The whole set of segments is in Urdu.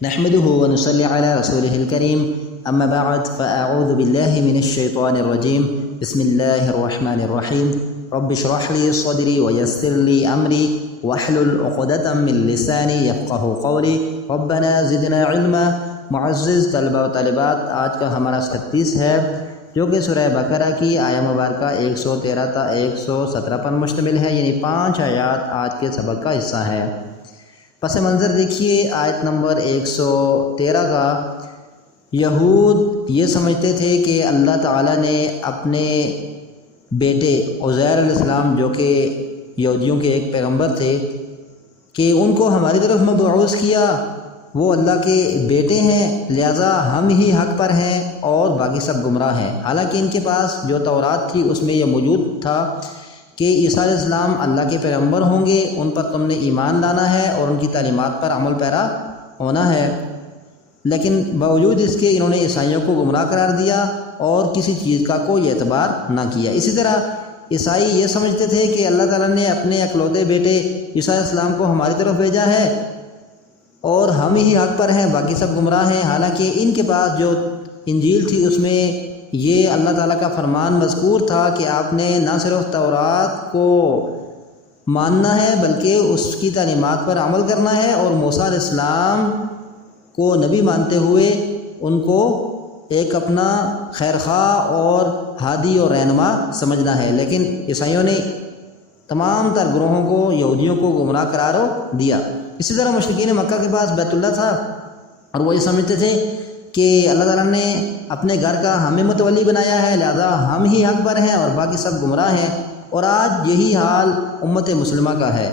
نحمده ونصلي على رسوله الكريم اما بعد فاعوذ بالله من الشيطان الرجيم بسم الله الرحمن الرحيم رب اشرح لي صدري ويسر لي امري واحلل عقدة من لساني يفقهوا قولي ربنا زدنا علما۔ معزز طلبہ و طالبات، آج کا ہمارا 37 ہے جو کہ سورہ بقرہ کی آیہ مبارکہ 113 تا 117 پر مشتمل ہے، یعنی 5 آیات آج کے سبق کا حصہ ہے۔ پس منظر دیکھیے آیت نمبر 113 کا۔ یہود یہ سمجھتے تھے کہ اللہ تعالیٰ نے اپنے بیٹے عزیر علیہ السلام جو کہ یہودیوں کے ایک پیغمبر تھے کہ ان کو ہماری طرف مبعوث کیا، وہ اللہ کے بیٹے ہیں لہذا ہم ہی حق پر ہیں اور باقی سب گمراہ ہیں۔ حالانکہ ان کے پاس جو تورات تھی اس میں یہ موجود تھا کہ عیسیٰ علیہ السلام اللہ کے پیغمبر ہوں گے، ان پر تم نے ایمان لانا ہے اور ان کی تعلیمات پر عمل پیرا ہونا ہے، لیکن باوجود اس کے انہوں نے عیسائیوں کو گمراہ قرار دیا اور کسی چیز کا کوئی اعتبار نہ کیا۔ اسی طرح عیسائی یہ سمجھتے تھے کہ اللہ تعالیٰ نے اپنے اکلوتے بیٹے عیسیٰ علیہ السلام کو ہماری طرف بھیجا ہے اور ہم ہی حق پر ہیں، باقی سب گمراہ ہیں۔ حالانکہ ان کے پاس جو انجیل تھی اس میں یہ اللہ تعالیٰ کا فرمان مذکور تھا کہ آپ نے نہ صرف تورات کو ماننا ہے بلکہ اس کی تعلیمات پر عمل کرنا ہے، اور موسیٰ علیہ السلام کو نبی مانتے ہوئے ان کو ایک اپنا خیرخواہ اور ہادی اور رہنما سمجھنا ہے۔ لیکن عیسائیوں نے تمام تر گروہوں کو، یہودیوں کو گمراہ قرار دیا۔ اسی طرح مشرکین مکہ کے پاس بیت اللہ تھا اور وہ یہ سمجھتے تھے کہ اللہ تعالیٰ نے اپنے گھر کا ہمیں متولی بنایا ہے لہذا ہم ہی حق پر ہیں اور باقی سب گمراہ ہیں، اور آج یہی حال امت مسلمہ کا ہے۔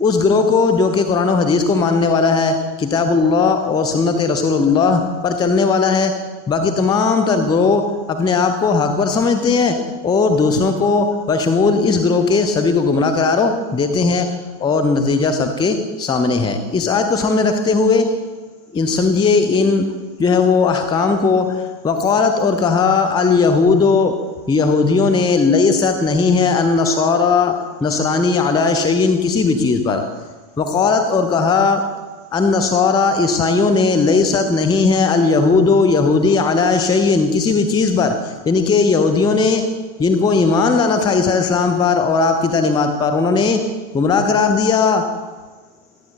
اس گروہ کو جو کہ قرآن و حدیث کو ماننے والا ہے، کتاب اللہ اور سنت رسول اللہ پر چلنے والا ہے، باقی تمام تر گروہ اپنے آپ کو حق پر سمجھتے ہیں اور دوسروں کو بشمول اس گروہ کے سبھی کو گمراہ قرار دیتے ہیں، اور نتیجہ سب کے سامنے ہے۔ اس آیت کو سامنے رکھتے ہوئے سمجھیے ان جو ہے وہ احکام کو۔ وقالت اور کہا الیہود، یہودیوں نے، لیست نہیں ہے، النصارى نصرانی علی شیء کسی بھی چیز پر۔ وقالت اور کہا النصارى عیسائیوں نے، لیست نہیں ہے، الیہود یہودی علی شیء کسی بھی چیز پر، یعنی کہ یہودیوں نے جن کو ایمان لانا تھا عیسیٰ علیہ السلام پر اور آپ کی تعلیمات پر، انہوں نے گمراہ قرار دیا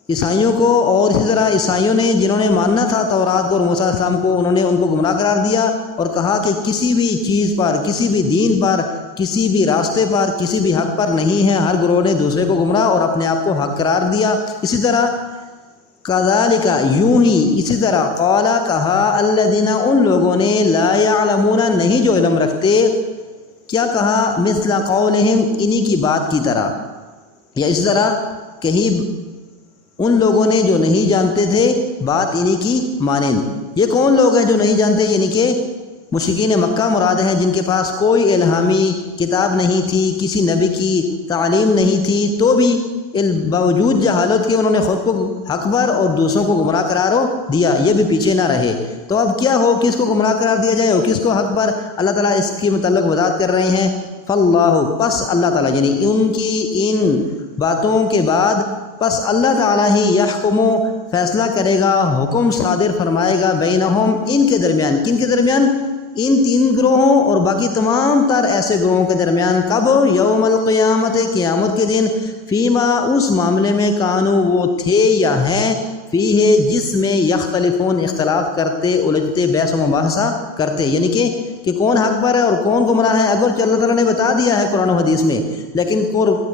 عیسائیوں کو، اور اسی طرح عیسائیوں نے جنہوں نے ماننا تھا تورات کو اور موسیٰ علیہ السلام کو، انہوں نے ان کو گمراہ قرار دیا اور کہا کہ کسی بھی چیز پر، کسی بھی دین پر، کسی بھی راستے پر، کسی بھی حق پر نہیں ہے۔ ہر گروہ نے دوسرے کو گمراہ اور اپنے آپ کو حق قرار دیا۔ اسی طرح کذالک یوں ہی، اسی طرح قال کہا الذین ان لوگوں نے لا یعلمون نہیں جو علم رکھتے، کیا کہا مثل قولہم انہی کی بات کی طرح، یا اس طرح کہیں ان لوگوں نے جو نہیں جانتے تھے بات انہی کی مانند۔ یہ کون لوگ ہیں جو نہیں جانتے؟ یعنی کہ مشرکین مکہ مراد ہیں جن کے پاس کوئی الہامی کتاب نہیں تھی، کسی نبی کی تعلیم نہیں تھی، تو بھی باوجود جہالت کے انہوں نے خود کو حق پر اور دوسروں کو گمراہ قرار دیا، یہ بھی پیچھے نہ رہے۔ تو اب کیا ہو، کس کو گمراہ قرار دیا جائے اور کس کو حق پر؟ اللہ تعالیٰ اس کے متعلق وضاحت کر رہے ہیں۔ فاللہ، پس اللہ تعالیٰ، یعنی ان کی ان باتوں کے بعد پس اللہ تعالیٰ ہی یحکم فیصلہ کرے گا، حکم صادر فرمائے گا، بینہم ان کے درمیان۔ کن کے درمیان؟ ان 3 گروہوں اور باقی تمام تر ایسے گروہوں کے درمیان۔ کب؟ یوم القیامت، قیامت کے دن۔ فیما، اس معاملے میں، کانوا وہ تھے یا ہیں، فیہ جس میں، یختلفون اختلاف کرتے، الجھتے، بحث و مباحثہ کرتے، یعنی کہ کون حق پر ہے اور کون گمراہ ہے۔ اگر اللہ تعالیٰ نے بتا دیا ہے قرآن و حدیث میں لیکن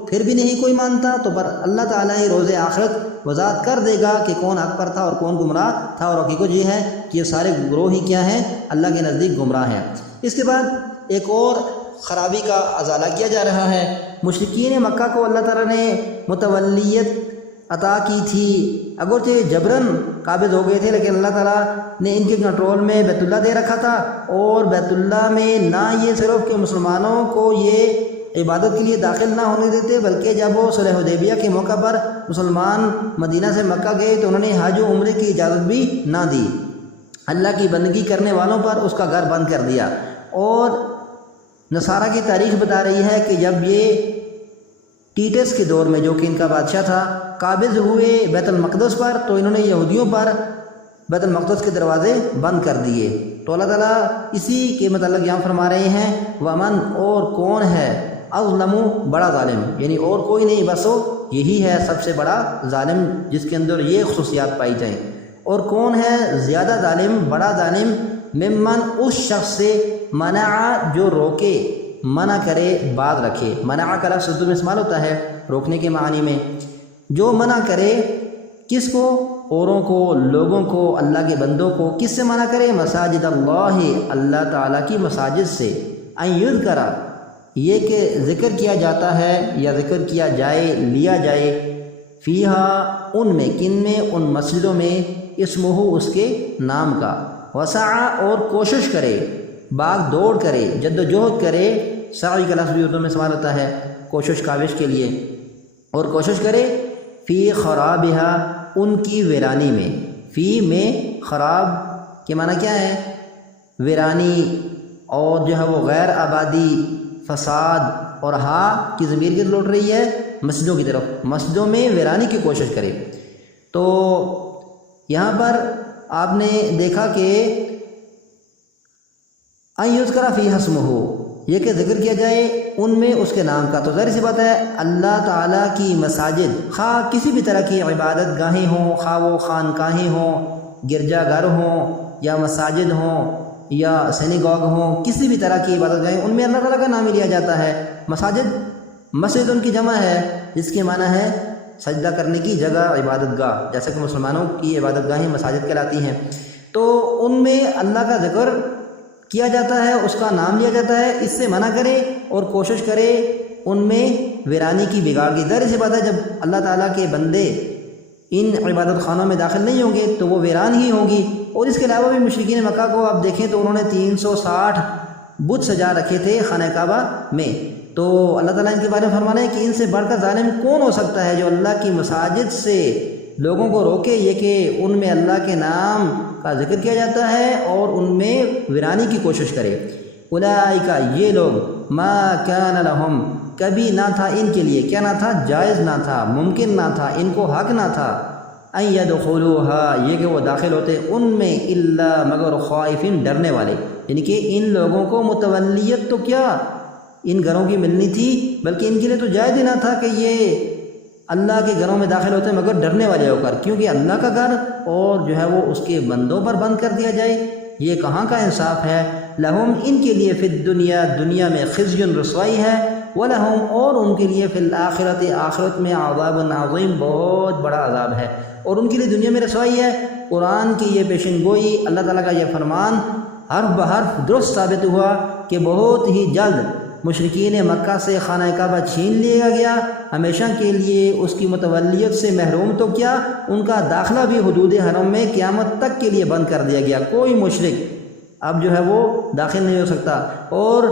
پھر بھی نہیں کوئی مانتا، تو پر اللہ تعالیٰ ہی روز آخرت وضاحت کر دے گا کہ کون حق پر تھا اور کون گمراہ تھا، اور حقیقت یہ ہے کہ یہ سارے گروہ ہی کیا ہیں؟ اللہ کے نزدیک گمراہ ہیں۔ اس کے بعد ایک اور خرابی کا ازالہ کیا جا رہا ہے۔ مشرکین مکہ کو اللہ تعالیٰ نے متولیت عطا کی تھی، اگرچہ جبراً قابض ہو گئے تھے، لیکن اللہ تعالیٰ نے ان کے کنٹرول میں بیت اللہ دے رکھا تھا، اور بیت اللہ میں نہ یہ صرف کہ مسلمانوں کو یہ عبادت کے لیے داخل نہ ہونے دیتے، بلکہ جب وہ صلح حدیبیہ کے موقع پر مسلمان مدینہ سے مکہ گئے تو انہوں نے حج و عمرے کی اجازت بھی نہ دی، اللہ کی بندگی کرنے والوں پر اس کا گھر بند کر دیا۔ اور نصارہ کی تاریخ بتا رہی ہے کہ جب یہ ٹیٹس کے دور میں، جو کہ ان کا بادشاہ تھا، قابض ہوئے بیت المقدس پر، تو انہوں نے یہودیوں پر بیت المقدس کے دروازے بند کر دیے۔ تو اللہ تعالیٰ اسی کے متعلق یہاں فرما رہے ہیں ومن، اور کون ہے، اظلم، بڑا ظالم، یعنی اور کوئی نہیں، بس وہ یہی ہے سب سے بڑا ظالم جس کے اندر یہ خصوصیات پائی جائیں۔ اور کون ہے زیادہ ظالم، بڑا ظالم، ممن، اس شخص سے، منع، جو روکے، منع کرے، بات رکھے۔ منع کا لفظ اردو میں استعمال ہوتا ہے روکنے کے معنی میں، جو منع کرے، کس کو، اوروں کو، لوگوں کو، اللہ کے بندوں کو، کس سے منع کرے، مساجد اللہ، اللہ تعالیٰ کی مساجد سے، ان یذکر، یہ کہ ذکر کیا جاتا ہے یا ذکر کیا جائے، لیا جائے، فیہا، ان میں، کن میں، ان مسجدوں میں، اسمہ، اس کے نام کا، وسعہ، اور کوشش کرے، باغ دوڑ کرے، جد و جہد کرے، سعی کا لفظ بھی اردو میں استعمال ہوتا ہے کوشش، کاوش کے لیے، اور کوشش کرے، فی خرابہا، ان کی ویرانی میں، فی میں، خراب کے معنی کیا ہے، ویرانی، اور جو ہے وہ غیر آبادی، فساد، اور ہا کی ضمیر کی لوٹ رہی ہے مسجدوں کی طرف، مسجدوں میں ویرانی کی کوشش کرے۔ تو یہاں پر آپ نے دیکھا کہ ان یذکر فیہا اسمہ، یہ کہ ذکر کیا جائے ان میں اس کے نام کا۔ تو ظاہر سی بات ہے اللہ تعالیٰ کی مساجد، خواہ کسی بھی طرح کی عبادت گاہیں ہوں، خواہ وہ خانقاہیں ہوں، گرجا گھر ہوں، یا مساجد ہوں، یا سینیگوگ ہوں، کسی بھی طرح کی عبادت گاہیں، ان میں اللہ تعالیٰ کا نام ہی لیا جاتا ہے۔ مساجد، مسجد ان کی جمع ہے جس کے معنی ہے سجدہ کرنے کی جگہ، عبادت گاہ، جیسا کہ مسلمانوں کی عبادت گاہیں مساجد کہلاتی ہیں۔ تو ان میں اللہ کا ذکر کیا جاتا ہے، اس کا نام لیا جاتا ہے، اس سے منع کرے اور کوشش کرے ان میں ویرانی کی، بگاڑ کی۔ ظاہر سی بات ہے جب اللہ تعالیٰ کے بندے ان عبادت خانوں میں داخل نہیں ہوں گے تو وہ ویران ہی ہوں گی۔ اور اس کے علاوہ بھی مشرکین مکہ کو آپ دیکھیں تو انہوں نے 360 بت سجا رکھے تھے خانہ کعبہ میں۔ تو اللہ تعالیٰ ان کے بارے میں فرمانا ہے کہ ان سے بڑھ کر ظالم کون ہو سکتا ہے جو اللہ کی مساجد سے لوگوں کو روکے، یہ کہ ان میں اللہ کے نام کا ذکر کیا جاتا ہے اور ان میں ویرانی کی کوشش کرے۔ اولئک، یہ لوگ، ما کان لہم، کبھی نہ تھا ان کے لیے، کیا نہ تھا، جائز نہ تھا، ممکن نہ تھا، ان کو حق نہ تھا، ان یدخلوها، یہ کہ وہ داخل ہوتے ان میں، الا، مگر، خائفین، ڈرنے والے، یعنی کہ ان لوگوں کو متولیت تو کیا ان گھروں کی ملنی تھی، بلکہ ان کے لیے تو جائز ہی نہ تھا کہ یہ اللہ کے گھروں میں داخل ہوتے ہیں مگر ڈرنے والے ہو کر، کیونکہ اللہ کا گھر اور جو ہے وہ اس کے بندوں پر بند کر دیا جائے، یہ کہاں کا انصاف ہے۔ لہم، ان کے لیے، فی الدنیا، دنیا میں، خزی، رسوائی ہے، ولہم، اور ان کے لیے، فی الآخرت، آخرت میں، عذاب عظیم، بہت بڑا عذاب ہے، اور ان کے لیے دنیا میں رسوائی ہے۔ قرآن کی یہ پیشن گوئی، اللہ تعالیٰ کا یہ فرمان حرف بحرف درست ثابت ہوا کہ بہت ہی جلد مشرکین مکہ سے خانہ کعبہ چھین لیا گیا، ہمیشہ کے لیے اس کی متولیت سے محروم تو کیا، ان کا داخلہ بھی حدود حرم میں قیامت تک کے لیے بند کر دیا گیا، کوئی مشرک اب جو ہے وہ داخل نہیں ہو سکتا۔ اور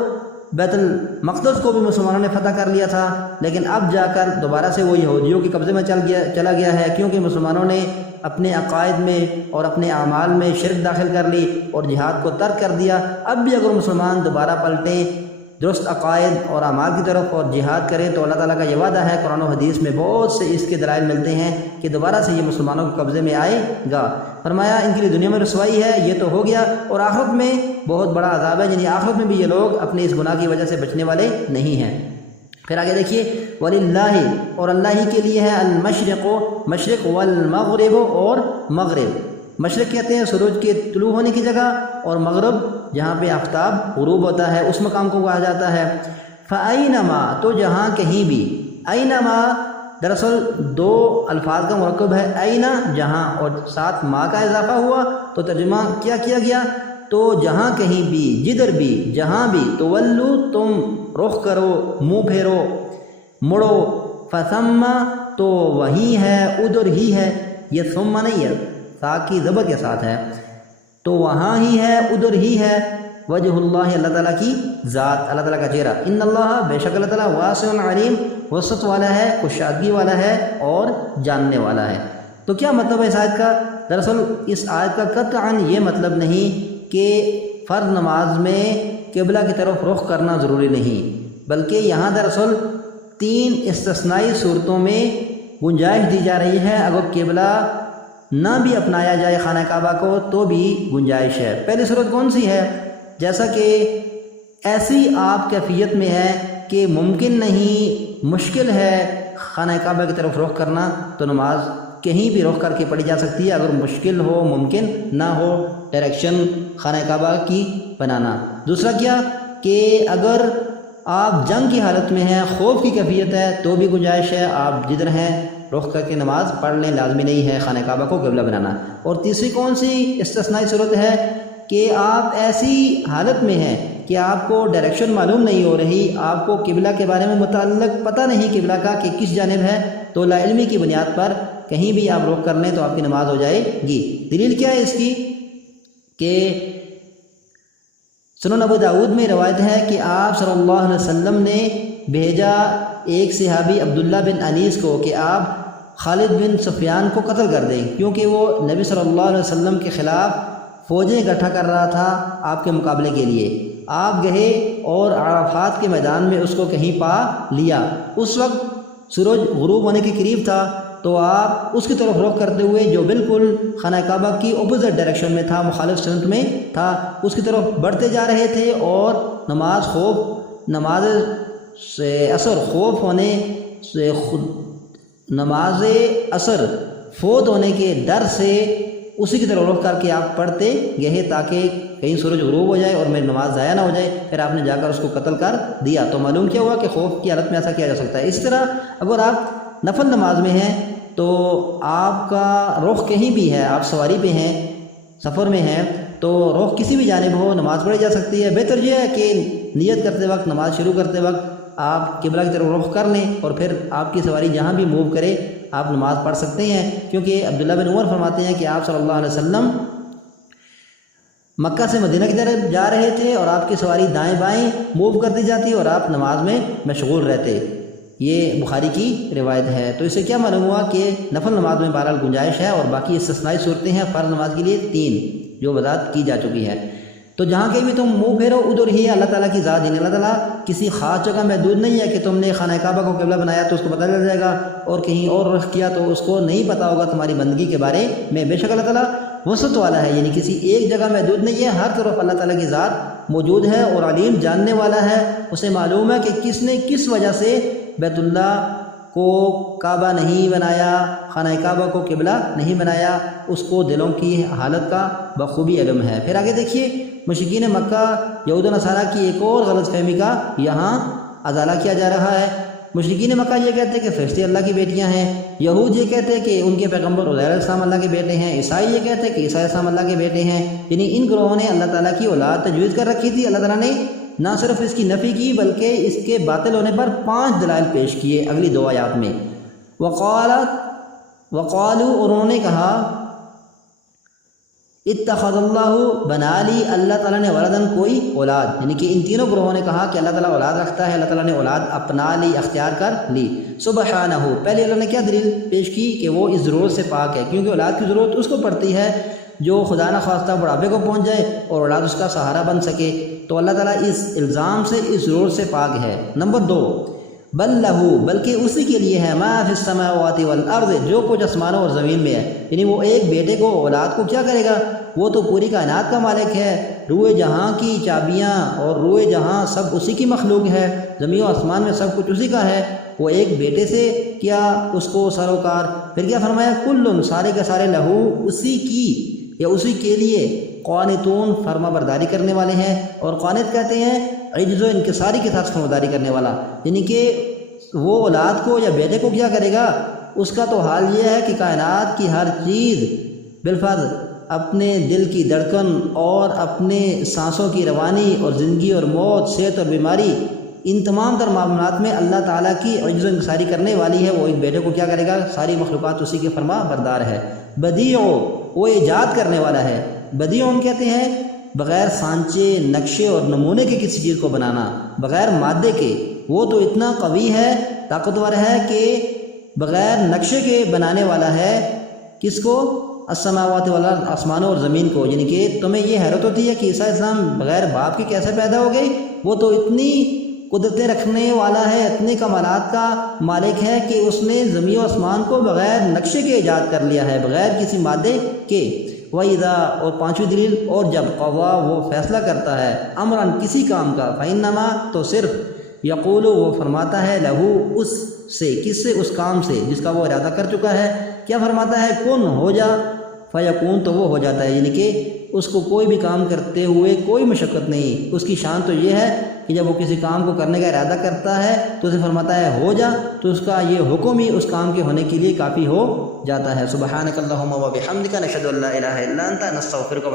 بیت المقدس کو بھی مسلمانوں نے فتح کر لیا تھا، لیکن اب جا کر دوبارہ سے وہ یہودیوں کے قبضے میں چلا گیا ہے، کیونکہ مسلمانوں نے اپنے عقائد میں اور اپنے اعمال میں شرک داخل کر لی اور جہاد کو ترک کر دیا۔ اب بھی اگر مسلمان دوبارہ پلٹیں درست عقائد اور اعمال کی طرف اور جہاد کریں تو اللہ تعالیٰ کا یہ وعدہ ہے، قرآن و حدیث میں بہت سے اس کے دلائل ملتے ہیں کہ دوبارہ سے یہ مسلمانوں کے قبضے میں آئے گا۔ فرمایا ان کے لیے دنیا میں رسوائی ہے، یہ تو ہو گیا، اور آخرت میں بہت بڑا عذاب ہے، یعنی آخرت میں بھی یہ لوگ اپنے اس گناہ کی وجہ سے بچنے والے نہیں ہیں۔ پھر آگے دیکھیے، وَلِلَّهِ، اور اللہ ہی کے لیے ہے، المشرق، مشرق، والمغرب، اور مغرب۔ مشرق کہتے ہیں سورج کے طلوع ہونے کی جگہ، اور مغرب جہاں پہ آفتاب غروب ہوتا ہے اس مقام کو کہا جاتا ہے۔ فَأَيْنَمَا، تو جہاں کہیں بھی، أَيْنَمَا دراصل دو الفاظ کا مرکب ہے، أَيْنَ جہاں، اور ساتھ ما کا اضافہ ہوا تو ترجمہ کیا کیا تو جہاں کہیں بھی، جدھر بھی، جہاں بھی، تولو تم رخ کرو، منہ پھیرو، مڑو، فثم تو وہی ہے، ادھر ہی ہے، یہ ثم نہیں ہے، تا کی زبر کے ساتھ ہے، تو وہاں ہی ہے، ادھر ہی ہے، وجہ اللہ، اللہ تعالیٰ کی ذات، اللہ تعالیٰ کا چہرہ، ان اللہ، بے شک اللہ تعالیٰ، واسع علیم، وسعت والا ہے، کشادگی والا ہے اور جاننے والا ہے۔ تو کیا مطلب ہے اس آیت کا؟ دراصل اس آیت کا قطعاً یہ مطلب نہیں کہ فرض نماز میں قبلہ کی طرف رخ کرنا ضروری نہیں، بلکہ یہاں دراصل 3 استثنائی صورتوں میں گنجائش دی جا رہی ہے۔ اگر قبلہ نہ بھی اپنایا جائے خانہ کعبہ کو تو بھی گنجائش ہے۔ پہلی صورت کون سی ہے؟ جیسا کہ ایسی آپ کیفیت میں ہے کہ ممکن نہیں، مشکل ہے خانہ کعبہ کی طرف رخ کرنا، تو نماز کہیں بھی رخ کر کے پڑھی جا سکتی ہے اگر مشکل ہو، ممکن نہ ہو ڈائریکشن خانہ کعبہ کی بنانا۔ دوسرا کیا کہ اگر آپ جنگ کی حالت میں ہیں، خوف کی کیفیت ہے، تو بھی گنجائش ہے، آپ جدھر ہیں رخ کر کے نماز پڑھ لیں، لازمی نہیں ہے خانہ کعبہ کو قبلہ بنانا۔ اور تیسری کون سی استثنائی صورت ہے کہ آپ ایسی حالت میں ہیں کہ آپ کو ڈائریکشن معلوم نہیں ہو رہی، آپ کو قبلہ کے بارے میں متعلق پتہ نہیں قبلہ کا کہ کس جانب ہے، تو لا علمی کی بنیاد پر کہیں بھی آپ رخ کر لیں تو آپ کی نماز ہو جائے گی۔ دلیل کیا ہے اس کی کہ سنن ابو داؤد میں روایت ہے کہ آپ صلی اللہ علیہ وسلم نے بھیجا ایک صحابی عبداللہ بن انیس کو کہ آپ خالد بن سفیان کو قتل کر دیں، کیونکہ وہ نبی صلی اللہ علیہ وسلم کے خلاف فوجیں اکٹھا کر رہا تھا آپ کے مقابلے کے لیے۔ آپ گئے اور عرفات کے میدان میں اس کو کہیں پا لیا۔ اس وقت سورج غروب ہونے کے قریب تھا، تو آپ اس کی طرف رخ کرتے ہوئے جو بالکل خانہ کعبہ کی اپوزٹ ڈائریکشن میں تھا، مخالف سمت میں تھا، اس کی طرف بڑھتے جا رہے تھے، اور نماز عصر خوف ہونے سے نماز عصر فوت ہونے کے ڈر سے اسی کی طرف رخ کر کے آپ پڑھتے گئے تاکہ کہیں سورج غروب ہو جائے اور میری نماز ضائع نہ ہو جائے، پھر آپ نے جا کر اس کو قتل کر دیا۔ تو معلوم کیا ہوا کہ خوف کی حالت میں ایسا کیا جا سکتا ہے۔ اس طرح اگر آپ نفل نماز میں ہیں تو آپ کا رخ کہیں بھی ہے، آپ سواری پہ ہیں، سفر میں ہیں، تو رخ کسی بھی جانب ہو نماز پڑھی جا سکتی ہے۔ بہتر یہ ہے کہ نیت کرتے وقت، نماز شروع کرتے وقت آپ قبلہ کی طرف رخ کر لیں، اور پھر آپ کی سواری جہاں بھی موو کرے آپ نماز پڑھ سکتے ہیں، کیونکہ عبداللہ بن عمر فرماتے ہیں کہ آپ صلی اللہ علیہ وسلم مکہ سے مدینہ کی طرف جا رہے تھے اور آپ کی سواری دائیں بائیں موو کرتی جاتی اور آپ نماز میں مشغول رہتے۔ یہ بخاری کی روایت ہے۔ تو اس سے کیا معلوم ہوا کہ نفل نماز میں بہرحال گنجائش ہے، اور باقی استثنائی صورتیں ہیں فرض نماز کے لیے 3 جو وضاحت کی جا چکی ہے۔ تو جہاں کہیں بھی تم منہ پھیرو ادھر ہی اللہ تعالیٰ کی ذات ہے۔ اللہ تعالیٰ کسی خاص جگہ محدود نہیں ہے کہ تم نے خانہ کعبہ کو قبلہ بنایا تو اس کو پتہ چل جائے گا، اور کہیں اور رخ کیا تو اس کو نہیں پتہ ہوگا تمہاری بندگی کے بارے میں۔ بے شک اللہ تعالیٰ وسعت والا ہے، یعنی کسی ایک جگہ محدود نہیں ہے، ہر طرف اللہ تعالیٰ کی ذات موجود ہے، اور علیم جاننے والا ہے، اسے معلوم ہے کہ کس نے کس وجہ سے بیت اللہ کو کعبہ نہیں بنایا، خانہ کعبہ کو قبلہ نہیں بنایا، اس کو دلوں کی حالت کا بخوبی علم ہے۔ پھر آگے دیکھیے، مشرکین مکہ یہود و نصارہ کی ایک اور غلط فہمی کا یہاں ازالہ کیا جا رہا ہے۔ مشرکین مکہ یہ کہتے ہیں کہ فرشتے اللہ کی بیٹیاں ہیں، یہود یہ کہتے ہیں کہ ان کے پیغمبر عزیر علیہ السلام اللہ کے بیٹے ہیں، عیسائی یہ کہتے ہیں کہ عیسیٰ علیہ السلام اللہ کے بیٹے ہیں۔ یعنی ان گروہوں نے اللہ تعالیٰ کی اولاد تجویز کر رکھی تھی۔ اللہ تعالیٰ نے نہ صرف اس کی نفی کی بلکہ اس کے باطل ہونے پر 5 دلائل پیش کیے اگلی 2 آیات میں۔ وقالوا، اور انہوں نے کہا، اتخذ اللہ، بنا لی اللہ تعالیٰ نے ولدن، کوئی اولاد، یعنی کہ ان تینوں گروہوں نے کہا کہ اللہ تعالیٰ اولاد رکھتا ہے، اللہ تعالیٰ نے اولاد اپنا لی، اختیار کر لی۔ سبحانہ، پہلے اللہ نے کیا دلیل پیش کی کہ وہ اس ضرورت سے پاک ہے، کیونکہ اولاد کی ضرورت اس کو پڑتی ہے جو خدا نہ خواستہ بڑھاپے کو پہنچ جائے اور اولاد اس کا سہارا بن سکے، تو اللہ تعالیٰ اس الزام سے، اس ضرورت سے پاک ہے۔ نمبر 2، بل لہو، بلکہ اسی کے لیے ہے، ما فی السماوات والارض، جو کچھ آسمانوں اور زمین میں ہے۔ یعنی وہ ایک بیٹے کو، اولاد کو کیا کرے گا؟ وہ تو پوری کائنات کا مالک ہے، روئے جہاں کی چابیاں اور روئے جہاں سب اسی کی مخلوق ہے، زمین و آسمان میں سب کچھ اسی کا ہے۔ وہ ایک بیٹے سے کیا اس کو سروکار؟ پھر کیا فرمایا؟ کل، سارے کے سارے، لہو، اسی کی یا اسی کے لیے، قانتون، فرما برداری کرنے والے ہیں، اور قانت کہتے ہیں عجز و انکساری کے ساتھ فرما برداری کرنے والا، یعنی کہ وہ اولاد کو یا بیٹے کو کیا کرے گا؟ اس کا تو حال یہ ہے کہ کائنات کی ہر چیز بالفرض اپنے دل کی دھڑکن اور اپنے سانسوں کی روانی اور زندگی اور موت، صحت اور بیماری، ان تمام تر معاملات میں اللہ تعالیٰ کی عجز و انکساری کرنے والی ہے۔ وہ ایک بیٹے کو کیا کرے گا؟ ساری مخلوقات اسی کے فرما بردار ہے۔ بدیع، وہ ایجاد کرنے والا ہے۔ بدیع ہم کہتے ہیں بغیر سانچے، نقشے اور نمونے کے کسی چیز کو بنانا، بغیر مادے کے۔ وہ تو اتنا قوی ہے، طاقتور ہے کہ بغیر نقشے کے بنانے والا ہے۔ کس کو؟ السماوات والارض، آسمانوں اور زمین کو۔ یعنی کہ تمہیں یہ حیرت ہوتی ہے کہ عیسیٰ السلام بغیر باپ کے کیسے پیدا ہو گئے؟ وہ تو اتنی قدرتیں رکھنے والا ہے، اتنے کمالات کا مالک ہے کہ اس نے زمین و آسمان کو بغیر نقشے کے ایجاد کر لیا ہے، بغیر کسی مادے کے۔ وَإِذَا اور پانچویں دلیل، اور جب قضا وہ فیصلہ کرتا ہے امراً کسی کام کا، فَإِنَّمَا تو صرف یقول وہ فرماتا ہے لہو اس سے، کس سے؟ اس کام سے جس کا وہ ارادہ کر چکا ہے۔ کیا فرماتا ہے؟ کن ہو جا، فیکون تو وہ ہو جاتا ہے، یعنی کہ اس کو کوئی بھی کام کرتے ہوئے کوئی مشقت نہیں۔ اس کی شان تو یہ ہے کہ جب وہ کسی کام کو کرنے کا ارادہ کرتا ہے تو اسے فرماتا ہے ہو جا، تو اس کا یہ حکم ہی اس کام کے ہونے کے لیے کافی ہو جاتا ہے۔ سبحانک اللہم و بحمدک، نشہد ان لا الہ الا انت، نستغفرک۔